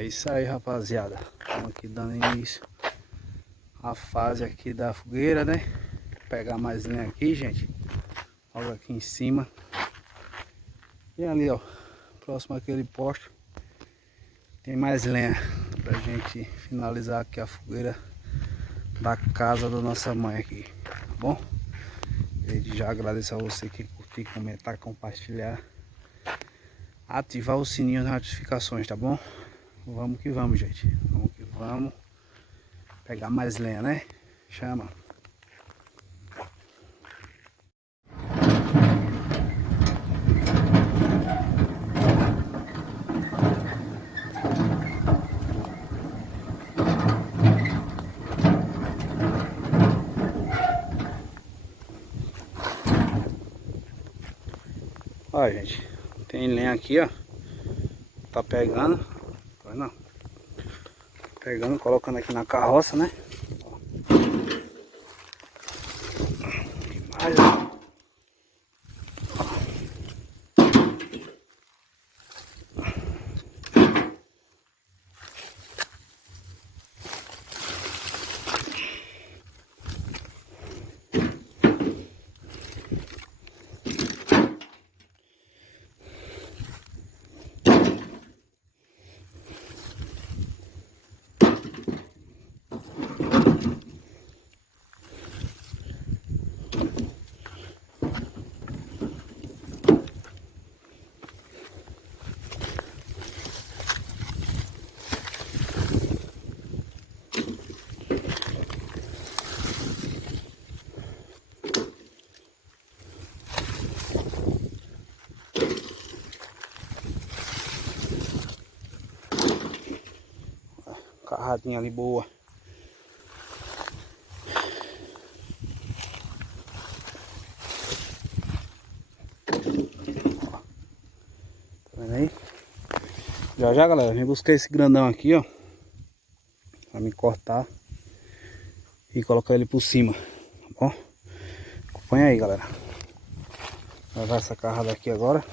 É isso aí, rapaziada. Estamos aqui dando início à fase aqui da fogueira, né? Vou pegar mais lenha aqui, gente. Logo aqui em cima. E ali, ó, próximo àquele poste, tem mais lenha pra gente finalizar aqui a fogueira da casa da nossa mãe aqui, tá bom? Desde já agradeço a você que curtir, comentar, compartilhar, ativar o sininho das notificações, tá bom? Vamos que vamos, gente. Vamos que vamos. Pegar mais lenha, né? Chama. Ó, gente, tem lenha aqui, ó. Tá pegando. Vai não. Pegando, colocando aqui na carroça, né? Mais, ó. Carradinha ali boa. Ó, tá vendo aí? Já já, galera, vem buscar esse grandão aqui, ó, pra me cortar e colocar ele por cima, tá bom? Acompanha aí, galera. Vou levar essa carrada aqui agora.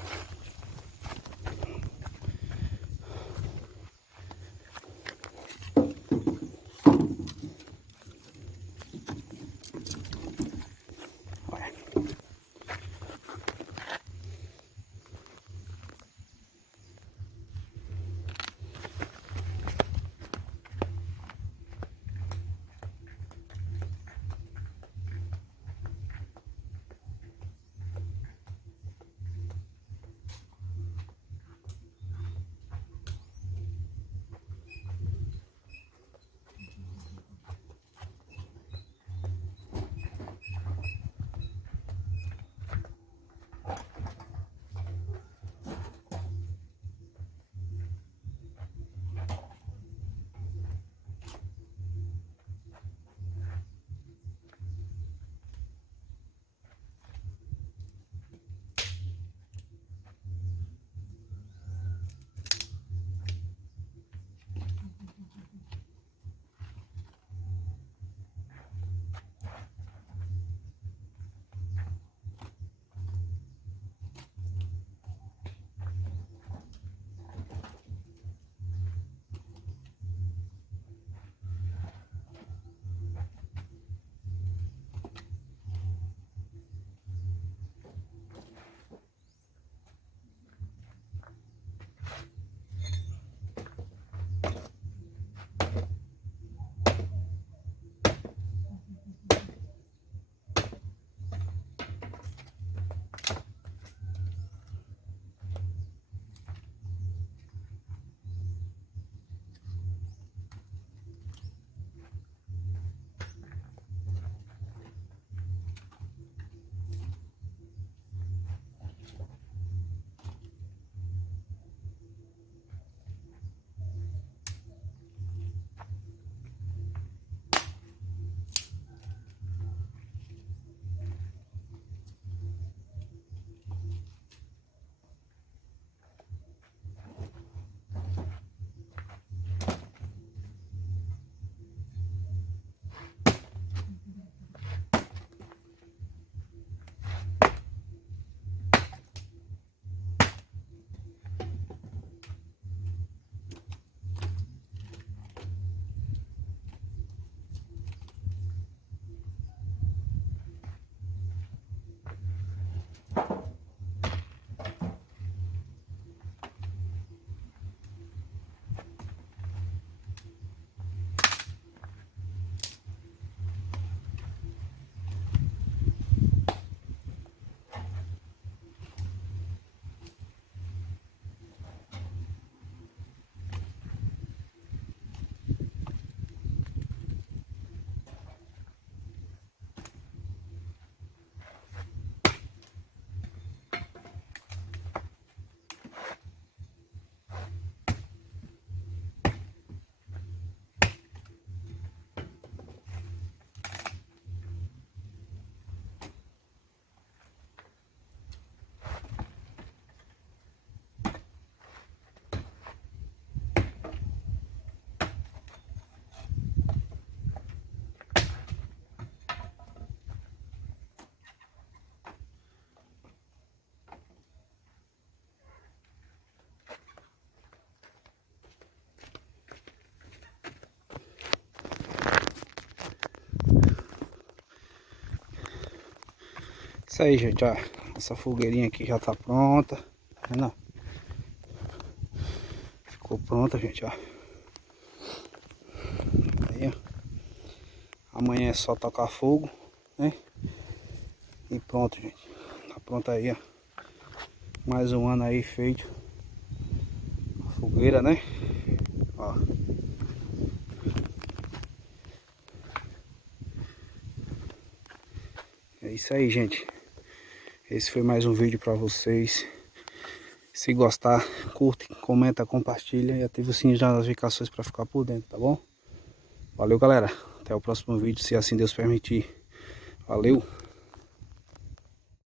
Isso aí, gente, ó. Essa fogueirinha aqui já tá pronta. Tá vendo? Ficou pronta, gente, ó. Aí, ó. Amanhã é só tocar fogo, né? E pronto, gente. Tá pronto aí, ó. Mais um ano aí feito. A fogueira, né? Ó. É isso aí, gente. Esse foi mais um vídeo pra vocês. Se gostar, curte, comenta, compartilha e ativa o sininho das notificações para ficar por dentro, tá bom? Valeu, galera. Até o próximo vídeo, se assim Deus permitir. Valeu!